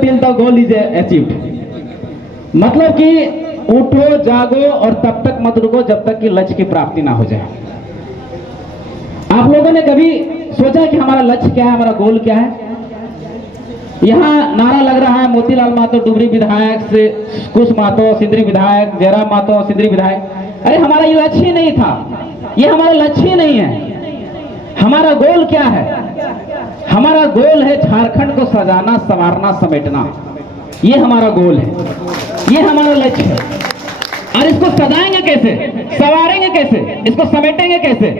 till the goal is achieved। मतलब कि उठो जागो और तब तक मत रुको जब तक कि लक्ष्य की प्राप्ति ना हो जाए। आप लोगों ने कभी सोचा कि हमारा लक्ष्य क्या है, हमारा गोल क्या है? यहाँ नारा लग रहा है मोतीलाल महतो डुगरी विधायक से, कुश महतो सिंदरी विधायक, जयराम महतो सिंदरी विधायक। अरे हमारा ये लक्ष्य ही नहीं था, ये हमारा लक्ष्य ही नहीं है। हमारा गोल क्या है? हमारा गोल है झारखंड को सजाना, संवारना, समेटना। ये हमारा गोल है, ये हमारा लक्ष्य है। और इसको सजाएंगे कैसे, संवारेंगे कैसे, इसको समेटेंगे कैसे?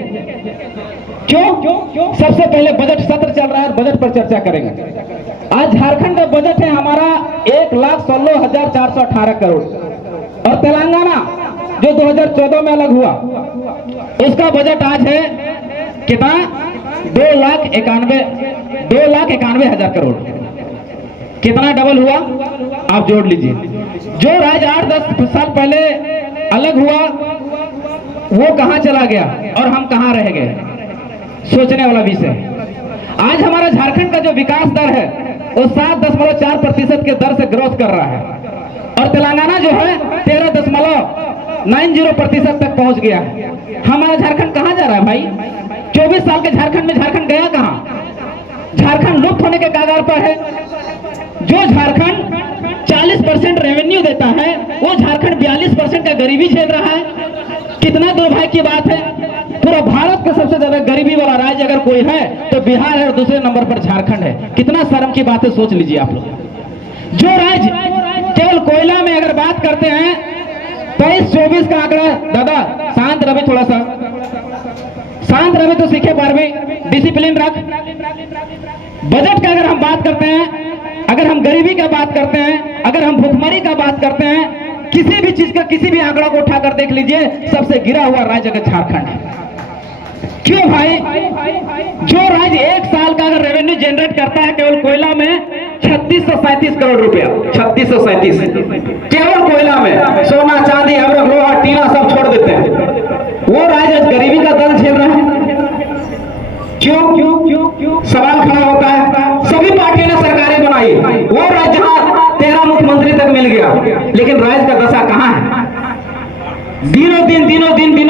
क्यों? सबसे पहले बजट सत्र चल रहा है, बजट पर चर्चा करेंगे। आज झारखंड का बजट है हमारा 1,16,418 करोड़, और तेलंगाना जो 2014 में अलग हुआ उसका बजट आज है कितना? 2,91,000 करोड़। कितना डबल हुआ आप जोड़ लीजिए। जो राज्य 8-10 साल पहले अलग हुआ वो कहां चला गया और हम कहां रह गए, सोचने वाला विषय। आज हमारा झारखंड का जो विकास दर है वो 7.4% के दर से ग्रोथ कर रहा है, और तेलंगाना जो है 13.90% तक पहुंच गया है। हमारा झारखंड कहां जा रहा है भाई? 24 साल के झारखंड में झारखंड गया कहां? झारखंड लुप्त होने के कगार पर है। जो झारखंड 40% रेवेन्यू देता है वो झारखंड 42% का गरीबी झेल रहा है। कितना दुर्भाग्य की बात है। पूरा भारत का सबसे ज्यादा गरीबी वाला राज्य अगर कोई है तो बिहार है, और दूसरे नंबर पर झारखंड है। कितना शर्म की बात है, सोच लीजिए आप लोग। जो राज्य केवल कोयला में अगर बात करते हैं 23-24 का आंकड़ा, दादा शांत रवि, थोड़ा सा शांत रवि तो सीखे पारवी, डिसिप्लिन रख। बजट का अगर हम बात करते हैं, अगर हम गरीबी का बात करते हैं, अगर हम भुखमरी का बात करते हैं, किसी भी चीज का किसी भी आंकड़ा को उठाकर देख लीजिए, सबसे गिरा हुआ राज्य अगर झारखंड है। क्यों भाई? जो राज्य एक साल का अगर रेवेन्यू जनरेट करता है केवल कोयला में 3637 करोड़ रुपया, 3637 केवल कोयला में। सोना चांदी अवरक लोहा टीला सब छोड़ देते हैं, वो राज्य आज गरीबी का दर्द झेल रहा है। क्यों? सवाल खड़ा होता है। सभी पार्टियों ने सरकारें बनाई, वो राज्य जहां 13 मुख्यमंत्री तक मिल गया, लेकिन राज्य का दशा कहां है? दिनों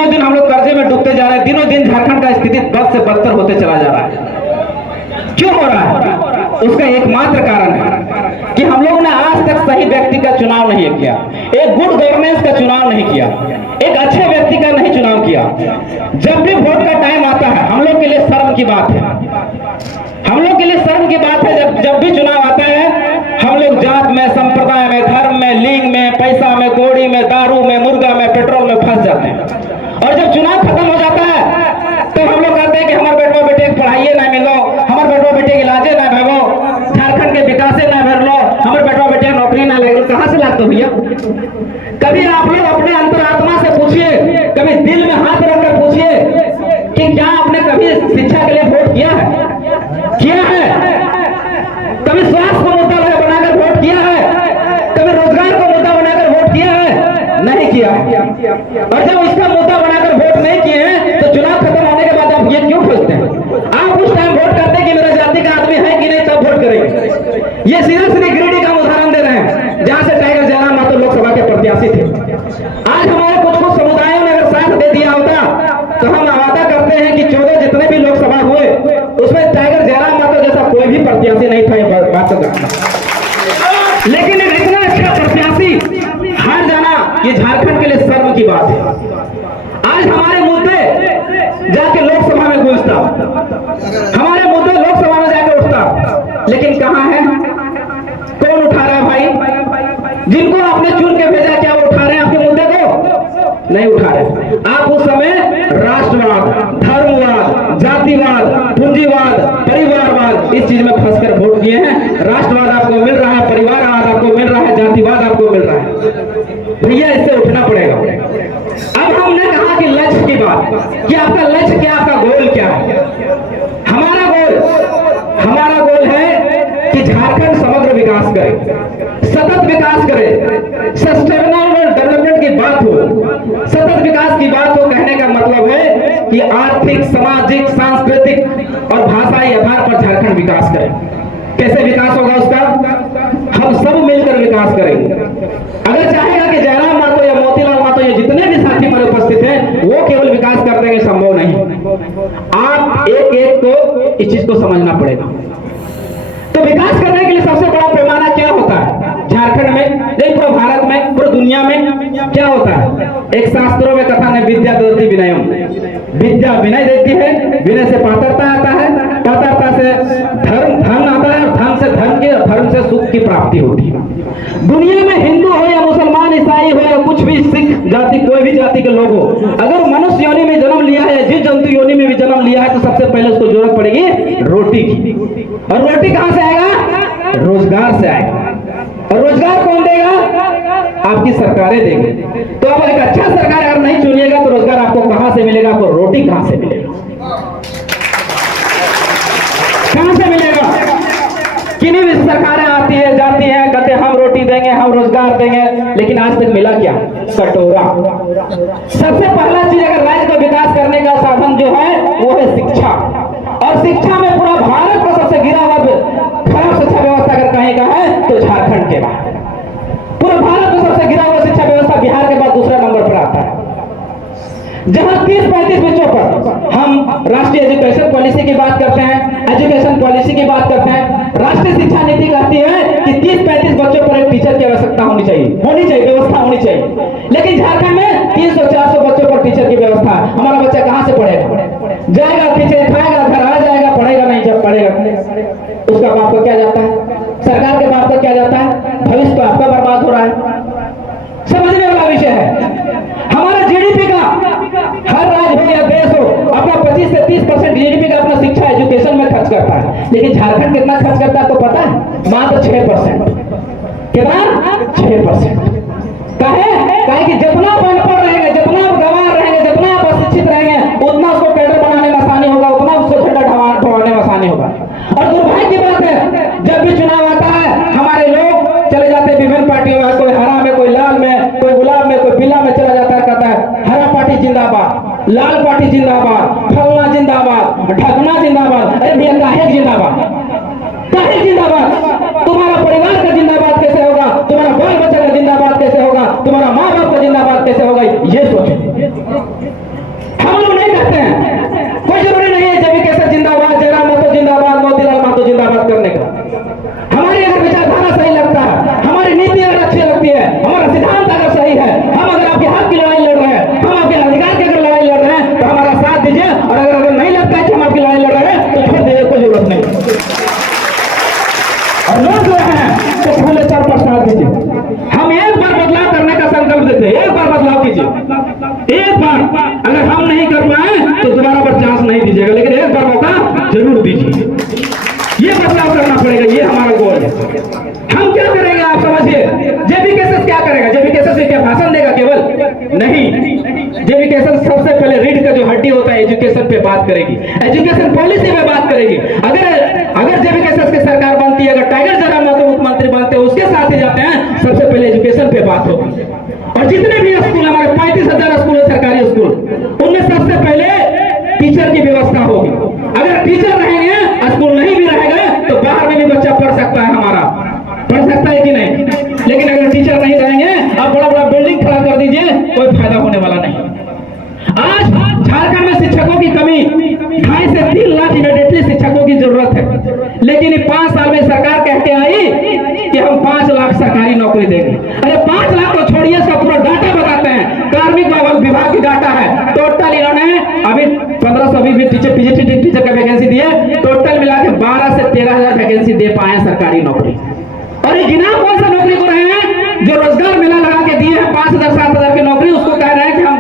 दिन हम लोग कर्जे में डूबते जा रहे हैं। दिनों दिन झारखंड का स्थिति बद से बदतर होते चला जा रहा है। क्यों हो रहा है? उसका एकमात्र कारण है कि हम लोगों ने आज तक सही व्यक्ति का चुनाव नहीं किया, एक गुड गवर्नेंस का चुनाव नहीं किया, एक अच्छे व्यक्ति का नहीं चुनाव किया। जब भी वोट का टाइम आता है हम लोग के लिए शर्म की बात है, हम लोग के लिए शर्म की बात है। जब भी चुनाव आता है हम लोग जात में, संप्रदाय में, धर्म में, लिंग में, पैसा में, कौड़ी में, दारू में, मुर्गा में, पेट्रोल में फंस जाते हैं। और जब चुनाव खत्म हो जाता है तो हम लोग कहते हैं कि हमारे बेटो बेटे पढ़ाइए ना मिलो, हमारे बेटो बेटे के इलाजे ना भगो, झारखंड के विकास ना भर लो, हमारे बेटो बेटे नौकरी ना लगे। कहां से लाते भैया? कभी आप लोग अपने अंतरात्मा से पूछिए, कभी दिल में हाथ रखकर पूछिए कि क्या आपने कभी शिक्षा के लिए वोट किया है? कभी स्वास्थ्य को मुद्दा बनाकर वोट किया है? कभी रोजगार को मुद्दा बनाकर वोट किया है? नहीं किया। और जब इसका मुद्दा बनाकर वोट नहीं किए हैं तो चुनाव खत्म होने के बाद आप ये क्यों खोजते हैं? आप उस टाइम वोट करते हैं कि मेरा जाति का आदमी है कि नहीं, तब वोट करेंगे। ये सीधा गिरिडीह का उदाहरण दे रहे हैं, जहां से टाइगर जयराम महतो लोकसभा के प्रत्याशी थे। आज हमारे कुछ समुदायों ने अगर साथ दे दिया होता तो हम वादा करते हैं कि 14 जितने भी लोकसभा हुए उसमें टाइगर जयराम महतो जैसा कोई भी प्रत्याशी नहीं था। ये बात तो करना, लेकिन इतना अच्छा प्रत्याशी हार जाना ये झारखंड के लिए शर्म की बात है। आज हमारे मुद्दे जाके लोकसभा में गूंजता, हमारे मुद्दे लोकसभा में जाके उठता, लेकिन कहां है? कौन उठा रहा है भाई? जिनको आपने चुन के भेजा क्या वो उठा रहे हैं आपके मुद्दे को? नहीं उठा रहे। आप उस समय राष्ट्रवाद, धर्मवाद, जातिवाद, पूंजीवाद, परिवारवाद इस चीज में फंसकर वोट किए हैं। राष्ट्रवाद आपको मिल रहा है, परिवारवाद आपको मिल रहा है, जातिवाद आपको मिल रहा है। भैया इससे उठना पड़ेगा। अब हमने कहा कि लक्ष्य की बात, कि आपका लक्ष्य क्या, आपका गोल क्या है? हमारा गोल है कि झारखंड समग्र विकास करे, सतत विकास करे, सस्टेनेबल डेवलपमेंट की बात हो। सतत विकास की बात हो कहने का मतलब है कि आर्थिक, सामाजिक, सांस्कृतिक और भाषाई आधार पर झारखंड विकास करे। कैसे विकास होगा उसका? हम विकास करेंगे। अगर चाहेगा कि जयराम महतो या मोतीलाल महतो या जितने भी साथी हमारे उपस्थित हैं वो केवल विकास कर देंगे, संभव नहीं। आप एक एक को इस चीज को समझना पड़ेगा। तो विकास करने के लिए सबसे बड़ा पैमाना क्या होता है झारखंड में, नहीं पूरे भारत में, पूरी दुनिया में क्या होता है? एक शास्त्रों में कथन है, विद्या ददति विनयम। विद्या विनय देती है, विनय से पात्रता आता है, पात्रता से धर्म आता है, और धर्म से धर्म की, धर्म से सुख की प्राप्ति होती है। दुनिया में हिंदू हो या मुसलमान, ईसाई हो या कुछ भी सिख जाति, कोई भी जाति के लोग हो, अगर मनुष्य योनि में जन्म लिया है, जीव जंतु योनि में भी जन्म लिया है, तो सबसे पहले उसको जरूरत पड़ेगी रोटी की। और रोटी कहां से आएगा? रोजगार से आएगा। और रोजगार कौन देगा? आपकी सरकारें देंगे। तो अब एक अच्छा सरकार अगर नहीं चुनिएगा तो रोजगार आपको कहां से मिलेगा? आपको रोटी कहां से मिलेगा? कहां से मिलेगा? किन्हीं भी सरकारें आती है जाती है, कहते हम रोटी देंगे, हम रोजगार देंगे, लेकिन आज तक मिला क्या? कटोरा। सबसे पहला चीज अगर राज्य को विकास करने का साधन जो है वो है शिक्षा। और शिक्षा में पूरा भारत को सबसे गिरा हुआ खराब शिक्षा व्यवस्था अगर कहीं का है तो झारखंड के बाद। पूरे भारत में सबसे गिरा हुआ शिक्षा व्यवस्था बिहार के बाद दूसरा नंबर पर आता है, जहां 30-35 बच्चों पर हम राष्ट्रीय एजुकेशन पॉलिसी की बात करते हैं, एजुकेशन पॉलिसी की बात करते हैं, राष्ट्रीय शिक्षा नीति कहती है कि 30-35 बच्चों पर एक टीचर की आवश्यकता होनी चाहिए, व्यवस्था होनी चाहिए। लेकिन झारखंड में 300-400 बच्चों पर टीचर की व्यवस्था है। हमारा बच्चा कहां से पढ़ेगा? जाएगा, टीचर खाएगा, घर आ जाएगा, पढ़ेगा नहीं। जब पढ़ेगा उसका बाप को क्या जाता है? सरकार के बाप को क्या जाता है? भविष्य तो आपका बर्बाद हो रहा है। समझने वाला विषय है। हमारा जीडीपी का, हर राज्य हो या देश हो, अपना 25 से 30% जीडीपी का अपना शिक्षा एजुकेशन में खर्च करता है। लेकिन झारखंड कितना खर्च करता है आपको पता है? मात्र 6%। कितना? 6%। कहे कि जितना अनपढ़ रहेंगे, जितना गंवार रहेंगे, जितना आप अशिक्षित रहेंगे, उतना उसको कैडर बनाने में आसानी होगा, उतना उसको झंडा ढवाने में आसानी होगा। और दुर्भाग्य की बात है, जब भी चुनाव आता है हमारे लोग चले जाते हैं विभिन्न पार्टियों में, कोई हरा में, कोई लाल में, कोई गुलाब में, कोई पीला में चला जाता है, कहता है हरा पार्टी जिंदाबाद, लाल पार्टी जिंदाबाद, फलना जिंदाबाद, ढकना जिंदाबाद। अरे भैया काहे जिंदाबाद? काहे जिंदाबाद? तुम्हारा परिवार का जिंदाबाद कैसे होगा? तुम्हारा बाल बच्चा का जिंदाबाद कैसे होगा? तुम्हारा माँ बाप का जिंदाबाद कैसे होगा? ये सोचो। हम लोग नहीं कहते हैं, कोई जरूरी नहीं है जब कैसे जिंदाबाद, जयराम महतो जिंदाबाद, मोतीलाल महतो जिंदाबाद करने का। हमारी अगर विचारधारा सही लगता है, हमारी नीति अगर अच्छी लगती है, हमारा सिद्धांत अगर सही है, हम अगर आपके हक की लड़ाई लड़ रहे हैं, हम आपके अधिकार की अगर लड़ाई लड़ रहे हैं, तो हमारा साथ दीजिए। और अगर नहीं लगता है कि हम आपकी लड़ाई लड़ रहे हैं तो छोड़ दीजिए, कोई जरूरत नहीं। और लोग जो है तो पहले 4 साथ दीजिए। हम एक बार बदलाव करने का संकल्प देते हैं, एक बार बदलाव कीजिए, एक बार। अगर हम नहीं कर पाए तो दोबारा पर चांस नहीं दीजिएगा, लेकिन एक बार मौका जरूर दीजिए। ये बदलाव करना पड़ेगा, ये हमारा गोल है। हम क्या करेंगे आप समझिए। जेबीकेएसएस क्या करेगा? जेबीकेएसएस से क्या भाषण देगा केवल? नहीं। जेबीकेएसएस सबसे पहले रीढ़ का जो हड्डी होता है एजुकेशन पे बात करेगी, एजुकेशन पॉलिसी पे बात करेगी। अगर जेबीकेएसएस की सरकार बनती है, अगर टाइगर जयराम महतो मुख्यमंत्री बनते हैं, उसके साथ ही जाते हैं, सबसे पहले एजुकेशन पे बात होगी। और जितने भी स्कूल हमारे 35,000 स्कूल है, सरकारी स्कूल, उनमें सबसे पहले टीचर की व्यवस्था होगी। अगर टीचर रहेंगे, स्कूल नहीं भी रहेगा, तो बाहर में भी बच्चा पढ़ सकता है, हमारा पढ़ सकता है कि नहीं? लेकिन अगर टीचर नहीं रहेंगे, आप बड़ा बड़ा बिल्डिंग खड़ा कर दीजिए, कोई फायदा होने वाला नहीं। आज झारखंड में शिक्षकों की कमी, 2.5 से 3 लाख इमीडिएटली शिक्षकों की जरूरत है। लेकिन 5 साल में सरकार कह के आई कि हम 5 लाख सरकारी नौकरी देंगे। अरे 5 लाख तो छोड़िए, इसका पूरा डाटा बताते हैं, कार्मिक विभाग की डाटा है। टोटल इन्होंने अभी 1500 भी टीचर पीजीटी टीचर का वैकेंसी दी है, टोटल मिला के 12 से 13,000 वैकेंसी दे पाए सरकारी नौकरी। और ये गिना कौन सा नौकरी को रहे हैं? जो रोजगार मेला लगा के दिए हैं 5,000-7,000 की नौकरी, उसको कह रहे हैं कि हम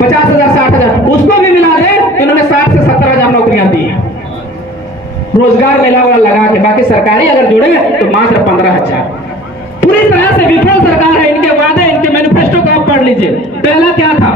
50,000-60,000, उसको भी मिला दे, इन्होंने 60 से 70,000 नौकरियां दी है रोजगार मेला वाला लगा के। बाकी सरकारी अगर जुड़े तो मात्र 15,000। पूरी तरह से विफल सरकार है। इनके वादे, इनके मैनिफेस्टो को आप पढ़ लीजिए। पहला क्या था?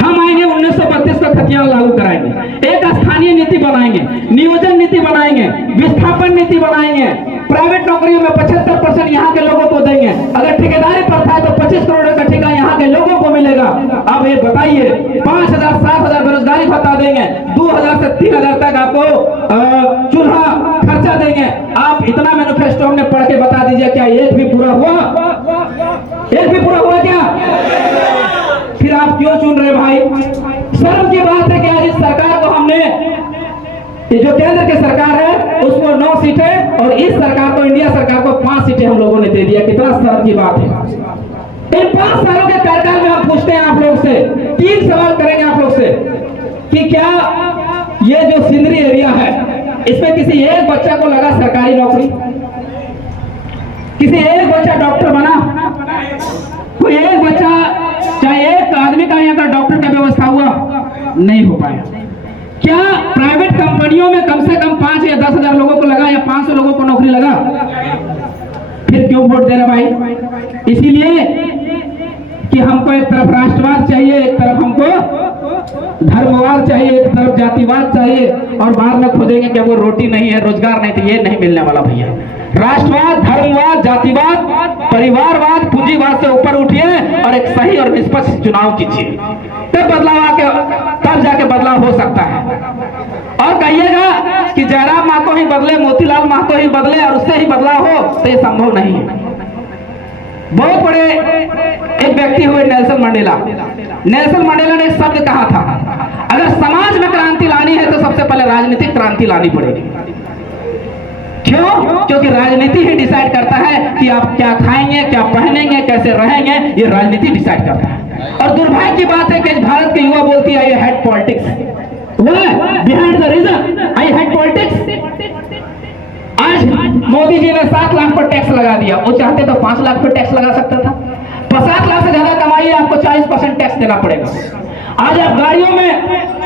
हम आएंगे 1932 का खतियान लागू कराएंगे, एक स्थानीय नीति बनाएंगे, नियोजन नीति बनाएंगे, विस्थापन नीति बनाएंगे, प्राइवेट नौकरियों में 75% यहाँ के लोगों को देंगे। अगर ठेकेदारी प्रथा है तो 25 करोड़ का ठेका यहाँ के लोगों को मिलेगा। अब ये बताइए, 5,000-7,000 बेरोजगारी भत्ता देंगे, 2,000 से 3,000 तक आपको चूल्हा खर्चा देंगे। आप इतना मैनिफेस्टो हमने पढ़ के बता दीजिए, क्या एक भी पूरा हुआ? कि जो केंद्र की सरकार है उसको 9 सीटें और इस सरकार को, इंडिया सरकार को 5 सीटें हम लोगों ने दे दिया। कितना शर्म की बात है। इन 5 सालों के कार्यकाल में हम पूछते हैं आप लोग से, 3 सवाल करेंगे आप लोग से कि क्या ये जो सिंदरी एरिया है इसमें किसी एक बच्चा को लगा सरकारी नौकरी, किसी एक बच्चा डॉक्टर बना, कोई एक बच्चा, चाहे एक आदमी का यहाँ का डॉक्टर का व्यवस्था हुआ? नहीं हो पाया। क्या प्राइवेट कंपनियों में कम से कम 5 या 10 हजार लोगों को लगा या 500 लोगों को नौकरी लगा? फिर क्यों वोट दे रहे भाई? इसीलिए कि हमको एक तरफ राष्ट्रवाद चाहिए, एक तरफ हमको धर्मवाद चाहिए, एक तरफ जातिवाद चाहिए, और बाद में खोजेंगे कि वो रोटी नहीं है, रोजगार नहीं, तो ये नहीं मिलने वाला भैया। राष्ट्रवाद, धर्मवाद, जातिवाद, परिवारवाद, पूंजीवाद से ऊपर उठिए और एक सही और निष्पक्ष चुनाव कीजिए, तब बदलाव आके, तब जाके बदलाव हो सकता है। और कहिएगा कि जयराम महतो ही बदले, मोतीलाल महतो ही बदले और उससे ही बदलाव हो, तो ये संभव नहीं है। बहुत बड़े एक व्यक्ति हुए नेल्सन मंडेला। नेल्सन मंडेला ने एक शब्द कहा था, अगर समाज में क्रांति लानी है तो सबसे पहले राजनीतिक क्रांति लानी पड़ेगी। क्यों? क्योंकि राजनीति ही डिसाइड करता है कि आप क्या खाएंगे, क्या पहनेंगे, कैसे रहेंगे, ये राजनीति डिसाइड करता है। और दुर्भाग्य की बात है कि भारत के युवा बोलती है I hate politics, behind the reason I hate politics. आज मोदी जी ने 7 लाख पर टैक्स लगा दिया, वो चाहते तो 5 लाख पर टैक्स लगा सकता था। 7 लाख से ज्यादा कमाई है, आपको 40% टैक्स देना पड़ेगा। आज आप गाड़ियों में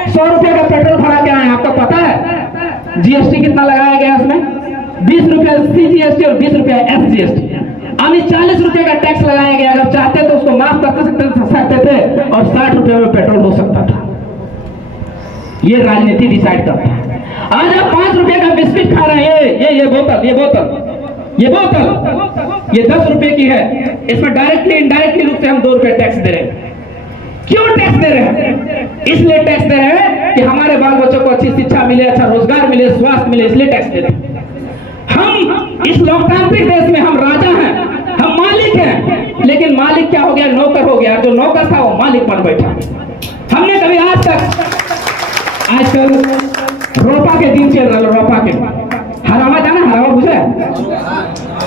100 रुपए का पेट्रोल भरा के आए, आपको पता है जीएसटी कितना लगाया गया? उसमें 20 रुपया CGST और 20 रुपया SGST, यानी 40 रुपए का टैक्स लगाया गया। अगर चाहते तो उसको माफ कर सकते थे और 60 रुपए में पेट्रोल हो सकता था। ये राजनीति डिसाइड करता है। आज आप 5 रुपए का बिस्किट खा रहे हैं, ये बोतल, ये 10 रुपए की है, इसमें डायरेक्टली इनडायरेक्टली रूप से हम 2 रुपए टैक्स दे रहे हैं। क्यों टैक्स दे रहे हैं? इसलिए टैक्स दे रहे हैं कि हमारे बाल बच्चों को अच्छी शिक्षा मिले, अच्छा रोजगार मिले, स्वास्थ्य मिले, इसलिए टैक्स दे रहे हैं। हम इस लोकतांत्रिक देश में हम राजा हैं, हम मालिक हैं, लेकिन मालिक क्या हो गया? नौकर हो गया। जो नौकर था वो मालिक बन बैठा। हमने कभी आजकल रोपा के दिन चल रहा, रोपा के हरावा जाना, हरावा बुझे?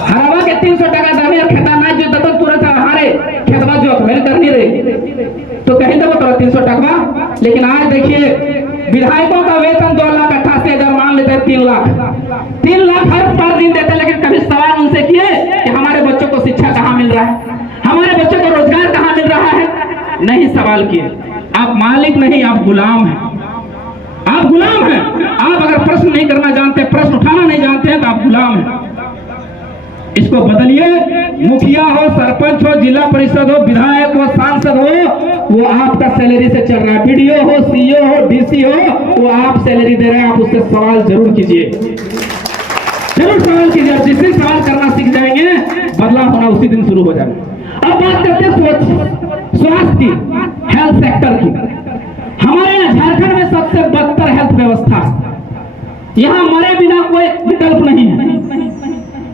हरावा के 300 टका दामे और खेता ना जो दतन तुरंत हमारे खेतवा जो मेहनत करनी रही तो कहीं तो 300 टका। लेकिन आज देखिए विधायकों का वेतन 2,88,000 मान लेते हैं, 3 लाख हर पर दिन देते, लेकिन कभी सवाल उनसे किए कि हमारे बच्चों को शिक्षा कहाँ मिल रहा है, हमारे बच्चों को रोजगार कहाँ मिल रहा है? नहीं सवाल किए। आप मालिक नहीं, आप गुलाम हैं, आप गुलाम हैं। आप अगर प्रश्न नहीं करना जानते, प्रश्न उठाना नहीं जानते हैं तो आप गुलाम हैं। इसको बदलिए। मुखिया हो, सरपंच हो, जिला परिषद हो, विधायक हो, सांसद हो, वो आपका सैलरी से चल रहा है। बीडीओ हो, सीईओ हो, डीसी हो, वो आप सैलरी दे रहे हैं, आप उससे सवाल जरूर कीजिए, जरूर सवाल कीजिए। जिस दिन सवाल करना सीख जाएंगे, बदलाव होना उसी दिन शुरू हो जाएगा। अब बात करते हैं स्वास्थ्य की, हेल्थ सेक्टर की। हमारे यहाँ झारखंड में सबसे बदतर हेल्थ व्यवस्था, यहाँ मरे बिना कोई विकल्प नहीं है।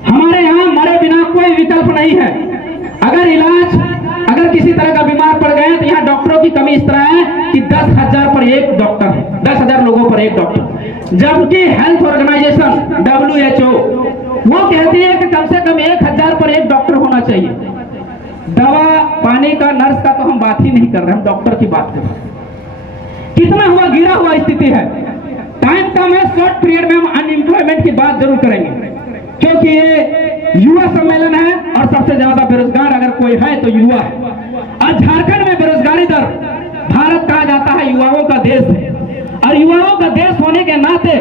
हमारे यहाँ मरे बिना कोई विकल्प नहीं है। अगर किसी तरह का बीमार पड़ गए तो यहाँ डॉक्टरों की कमी इस तरह है कि 10,000 पर एक डॉक्टर है, 10,000 लोगों पर एक डॉक्टर। जबकि हेल्थ ऑर्गेनाइजेशन WHO वो कहती है कि कम से कम 1,000 पर एक डॉक्टर होना चाहिए। दवा पानी का, नर्स का तो हम बात ही नहीं कर रहे, हम डॉक्टर की बात कर रहे हैं। कितना हुआ, गिरा हुआ स्थिति है। टाइम कम है, शॉर्ट पीरियड में हम अनएम्प्लॉयमेंट की बात जरूर करेंगे, क्योंकि ये युवा सम्मेलन है और सबसे ज्यादा बेरोजगार अगर कोई है तो युवा है। आज झारखंड में बेरोजगारी दर, भारत कहा जाता है युवाओं का देश है, और युवाओं का देश होने के नाते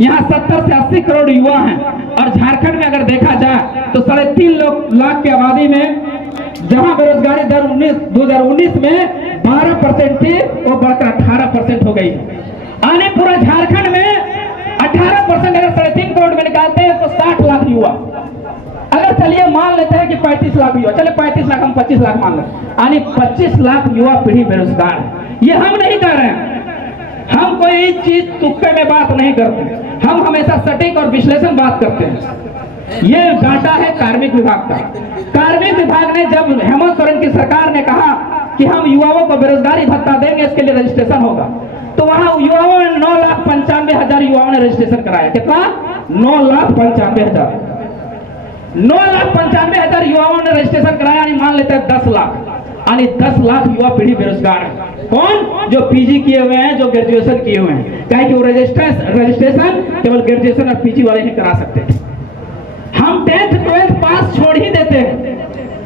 यहाँ 70 से 80 करोड़ युवा हैं। और झारखंड में अगर देखा जाए तो 3.5 लाख की आबादी में जहां बेरोजगारी दर 2019 में 12% थी, वो बढ़कर 18% हो गई। आने पूरा झारखंड में 18% अगर 3.5 करोड़ में निकालते हैं तो 60 लाख युवा। अगर चलिए मान लेते हैं कि 35 लाख युवा, चले 35 लाख, हम 25 लाख मान लें, यानी 25 लाख युवा पीढ़ी बेरोजगार है। ये हम नहीं कर रहे हैं, हम कोई चीज तुक्के में बात नहीं करते, हम हमेशा सटीक और विश्लेषण बात करते हैं। ये डाटा है कार्मिक विभाग का। कार्मिक विभाग ने जब हेमंत सोरेन की सरकार ने कहा कि हम युवाओं को बेरोजगारी भत्ता देंगे, इसके लिए रजिस्ट्रेशन होगा, तो वहां युवाओं ने 9,95,000 युवाओं ने रजिस्ट्रेशन कराया। कितना? 9,95,000। 9,95,000 युवाओं ने रजिस्ट्रेशन कराया, यानी मान लेते हैं 10 लाख, यानी 10 लाख युवा पीढ़ी बेरोजगार है। कौन? जो पीजी किए हुए हैं, जो ग्रेजुएशन किए हुए हैं। कहे कि वो रजिस्ट्रेशन केवल ग्रेजुएशन और पीजी वाले ही करा सकते थे। हम 10th 12th पास छोड़ ही देते हैं,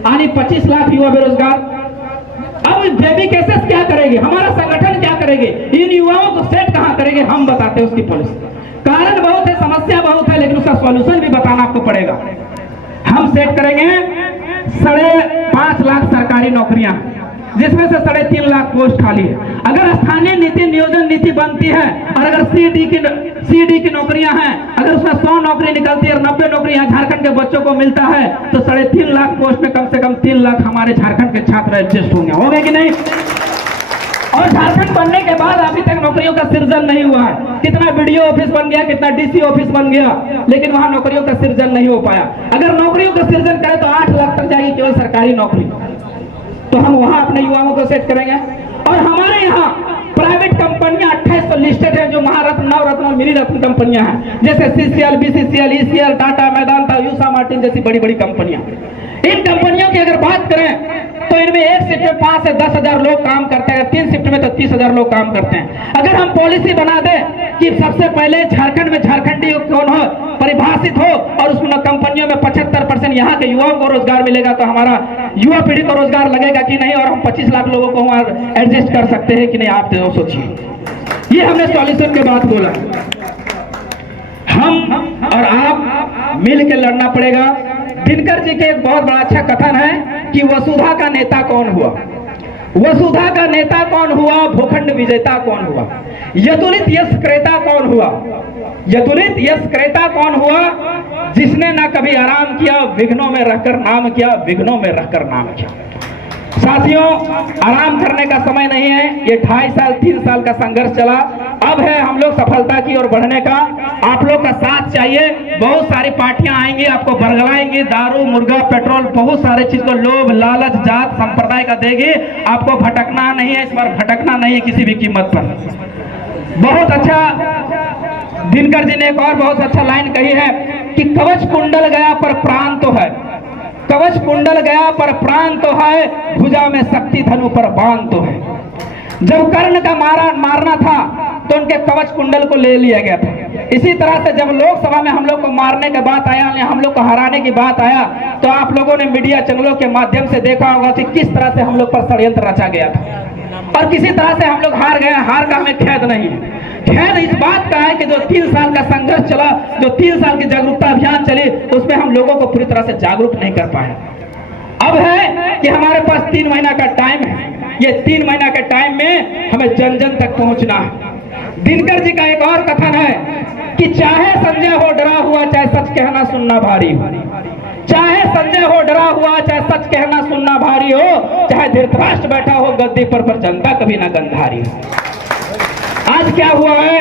यानी 25 लाख युवा बेरोजगार। अब बेबी केसेस क्या करेंगे? हमारा संगठन क्या करेंगे? इन युवाओं को सेट कहां करेंगे? हम बताते हैं उसकी पॉलिसी। कारण बहुत है, समस्या बहुत है, लेकिन उसका सॉल्यूशन भी बताना आपको पड़ेगा। हम सेट करेंगे 5.5 लाख सरकारी नौकरियां, जिसमें से 3.5 लाख पोस्ट खाली है। अगर स्थानीय नीति नियोजन नीति बनती है और अगर सीडी की नौकरियां हैं, अगर उसमें 100 नौकरी निकलती है और 90 नौकरी यहाँ झारखंड के बच्चों को मिलता है, तो 3.5 लाख पोस्ट में कम से कम 3 लाख हमारे झारखंड के छात्र एडजस्ट होंगे कि नहीं? और झारखंड बनने के बाद अभी तक नौकरियों का सृजन नहीं हुआ है। कितना बीडीओ ऑफिस बन गया, कितना डीसी ऑफिस बन गया, लेकिन वहां नौकरियों का सृजन नहीं हो पाया। अगर नौकरियों का सृजन करें तो 8 लाख तक जाएगी केवल सरकारी नौकरी। तो हम वहां अपने युवाओं को सेट करेंगे। और हमारे यहाँ प्राइवेट कंपनियां 2800 लिस्टेड है, जो महारत्न, नवरत्न और मिनी रत्न कंपनियां हैं, जैसे CCL, BCCL, ECL, Tata, Vedanta, Usha Martin जैसी बड़ी बड़ी कंपनियां। इन कंपनियों की अगर बात करें तो इनमें एक शिफ्ट में 5 से 10,000 लोग काम करते हैं, 3 शिफ्ट में तो 30,000 लोग काम करते हैं। अगर हम पॉलिसी बना दें कि सबसे पहले झारखंड में झारखंडी कौन हो परिभाषित हो और उसमें कंपनियों में 75% यहाँ के युवाओं को रोजगार मिलेगा, तो हमारा युवा पीढ़ी को रोजगार लगेगा कि नहीं, और हम 25 लाख लोगों को वहां एडजस्ट कर सकते हैं कि नहीं? आप तो सोचिए। ये हमने सॉल्यूशन के बाद बोला। हम और आप मिल के लड़ना पड़ेगा। दिनकर जी के एक बहुत बड़ा अच्छा कथन है कि वसुधा का नेता कौन हुआ? वसुधा का नेता कौन हुआ? भूखंड विजेता कौन हुआ? यदुलित यश क्रेता कौन हुआ? यदुलित यश क्रेता कौन हुआ? जिसने ना कभी आराम किया, विघ्नों में रहकर नाम किया, विघ्नों में रहकर नाम किया। साथियों, आराम करने का समय नहीं है। ये 2.5 साल 3 साल का संघर्ष चला, अब है हम लोग सफलता की ओर बढ़ने का। आप लोग का साथ चाहिए। बहुत सारी पार्टियां आएंगी, आपको बरगलाएंगी, दारू, मुर्गा, पेट्रोल, बहुत सारे चीज को लोभ, लालच, जात, संप्रदाय का देगी। आपको भटकना नहीं है, इस बार भटकना नहीं है किसी भी कीमत पर। बहुत अच्छा दिनकर जी ने एक और बहुत अच्छा लाइन कही है कि कवच कुंडल गया पर प्राण तो है, कवच कुंडल गया पर प्राण तो है, भुजा में शक्ति धनु पर बाण तो है। जब कर्ण का मारना था तो उनके कवच कुंडल को ले लिया गया था। इसी तरह से जब लोकसभा में हम लोग को मारने की बात आया, हम लोग को हराने की बात आया, तो आप लोगों ने मीडिया चैनलों के माध्यम से देखा होगा कि किस तरह से हम लोग पर षड्यंत्र रचा गया था और किसी तरह से हम लोग हार गए। हार का हमें खेद नहीं है, खेद इस बात का है कि जो 3 साल का संघर्ष चला, जो 3 साल की जागरूकता अभियान चली, उसमें हम लोगों को पूरी तरह से जागरूक नहीं कर पाए। अब है कि हमारे पास 3 महीना का टाइम है। ये 3 महीना के टाइम में हमें जन जन तक पहुंचना है। दिनकर जी का एक और कथन है कि चाहे संजय हो डरा हुआ, चाहे सच कहना सुनना भारी हो, चाहे संजय हो डरा हुआ, चाहे सच कहना सुनना भारी हो, चाहे धृतराष्ट्र बैठा हो गद्दी पर जनता कभी ना गंधारी हो। आज क्या हुआ है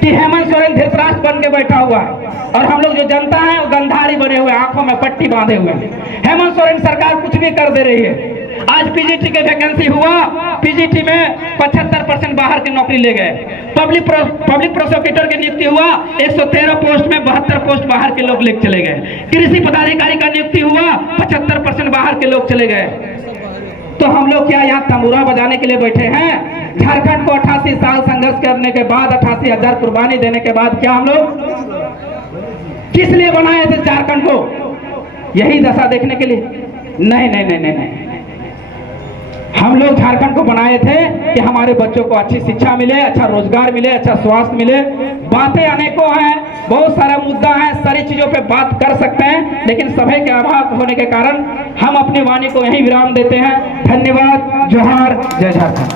कि हेमंत सोरेन धृतराष्ट्र बन के बैठा हुआ है और हम लोग जो जनता है वो गंधारी बने हुए, आंखों में पट्टी बांधे हुए हैं। हेमंत सोरेन सरकार कुछ भी कर दे रही है। आज पीजीटी के वैकेंसी हुआ, पीजीटी में 75% बाहर की नौकरी ले गए। पब्लिक प्रोसिक्यूटर की नियुक्ति हुआ, 113 पोस्ट में 72 पोस्ट बाहर के लोग लेकर चले गए। कृषि पदाधिकारी का नियुक्ति हुआ, 75% बाहर के लोग चले गए। तो हम लोग क्या यहाँ तंबूरा बजाने के लिए बैठे हैं? झारखंड को 88 साल संघर्ष करने के बाद, 88,000 कुर्बानी देने के बाद क्या हम लोग किस लिए बनाए थे झारखंड को? यही दशा देखने के लिए? नहीं नहीं नहीं नहीं नहीं। हम लोग झारखंड को बनाए थे कि हमारे बच्चों को अच्छी शिक्षा मिले, अच्छा रोजगार मिले, अच्छा स्वास्थ्य मिले। बातें अनेकों हैं, बहुत सारा मुद्दा है, सारी चीजों पे बात कर सकते हैं, लेकिन समय के अभाव होने के कारण हम अपनी वाणी को यहीं विराम देते हैं। धन्यवाद। जोहार, जय झारखंड।